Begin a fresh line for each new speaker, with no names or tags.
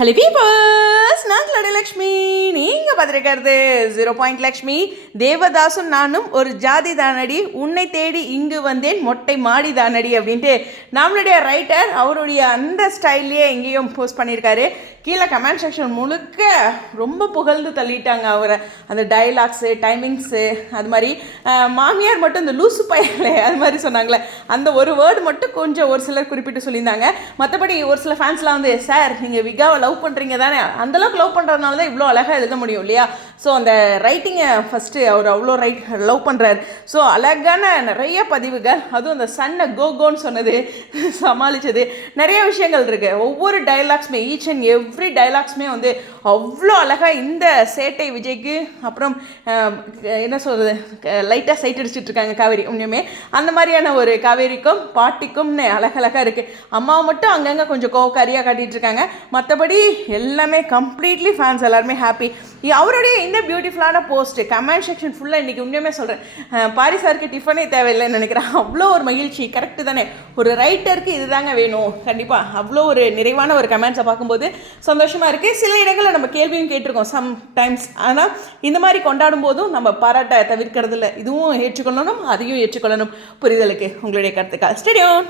Hello peepers நான் லக்ஷ்மி நீங்கள் பார்த்துருக்கிறது ஜீரோ பாயிண்ட் லக்ஷ்மி தேவதாசும் நானும் ஒரு ஜாதி தானடி உன்னை தேடி இங்கு வந்தேன் மொட்டை மாடி தானடி அப்படின்ட்டு நம்மளுடைய ரைட்டர் அவருடைய அந்த ஸ்டைல்லையே எங்கேயும் போஸ்ட் பண்ணியிருக்காரு. கீழே கமெண்ட் செக்ஷன் முழுக்க ரொம்ப புகழ்ந்து தள்ளிட்டாங்க அவரை. அந்த டைலாக்ஸு டைமிங்ஸு அது மாதிரி. மாமியார் மட்டும் இந்த லூசு பயலே அது மாதிரி சொன்னாங்களே. அந்த ஒரு வேர்டு மட்டும் கொஞ்சம் ஒரு சிலர் குறிப்பிட்டு சொல்லியிருந்தாங்க. மற்றபடி ஒரு சில ஃபேன்ஸ்லாம் வந்து சார் நீங்கள் விகாவை லவ் பண்ணுறீங்க தானே? அந்தளவுக்கு லவ் பண்ணுறதுனால தான் இவ்வளோ அழகாக எழுத முடியும். இல்லையா ஸோ அந்த ரைட்டிங்கை ஃபஸ்ட்டு அவர் அவ்வளோ ரைட் லவ் பண்ணுறாரு ஸோ அழகான நிறைய பதிவுகள். அதுவும் அந்த சன்னை கோ கோன்னு சொன்னது சமாளித்தது நிறைய விஷயங்கள் இருக்குது ஒவ்வொரு டைலாக்ஸுமே ஈச் அண்ட் எவ்ரி டைலாக்ஸுமே வந்து அவ்வளோ அழகாக இந்த சேட்டை விஜய்க்கு அப்புறம் என்ன சொல்கிறது லைட்டாக சைட் அடிச்சிட்ருக்காங்க காவேரி உண்மையுமே. அந்த மாதிரியான ஒரு காவேரிக்கும் பாட்டிக்கும்னு அழகழகாக இருக்குது அம்மாவை மட்டும் அங்கங்கே கொஞ்சம் கோவக்காரியாக காட்டிகிட்ருக்காங்க மற்றபடி எல்லாமே கம்ப்ளீட்லி ஃபேன்ஸ் எல்லாருமே ஹாப்பி அவருடைய என்ன பியூட்டிஃபுல்லான போஸ்ட்டு கமெண்ட் செக்ஷன் ஃபுல்லாக இன்றைக்கி உண்மையுமே சொல்கிறேன் பாரி சாருக்கு டிஃபனே தேவையில்லைன்னு நினைக்கிறேன். அவ்வளோ ஒரு மகிழ்ச்சி கரெக்டு தானே? ஒரு ரைட்டருக்கு இதுதாங்க வேணும். கண்டிப்பாக அவ்வளோ ஒரு நிறைவான ஒரு கமெண்ட்ஸை பார்க்கும்போது சந்தோஷமாக இருக்குது சில இடங்களில் நம்ம கேள்வியும் கேட்டிருக்கோம் சம் டைம்ஸ் ஆனால் இந்த மாதிரி கொண்டாடும் போதும் நம்ம பாராட்ட தவிர்க்கிறதில்ல. இதுவும் ஏற்றுக்கொள்ளணும் அதையும் ஏற்றுக்கொள்ளணும். புரிதலுக்கு உங்களுடைய கருத்துக்கள். ஸ்டேடியோன்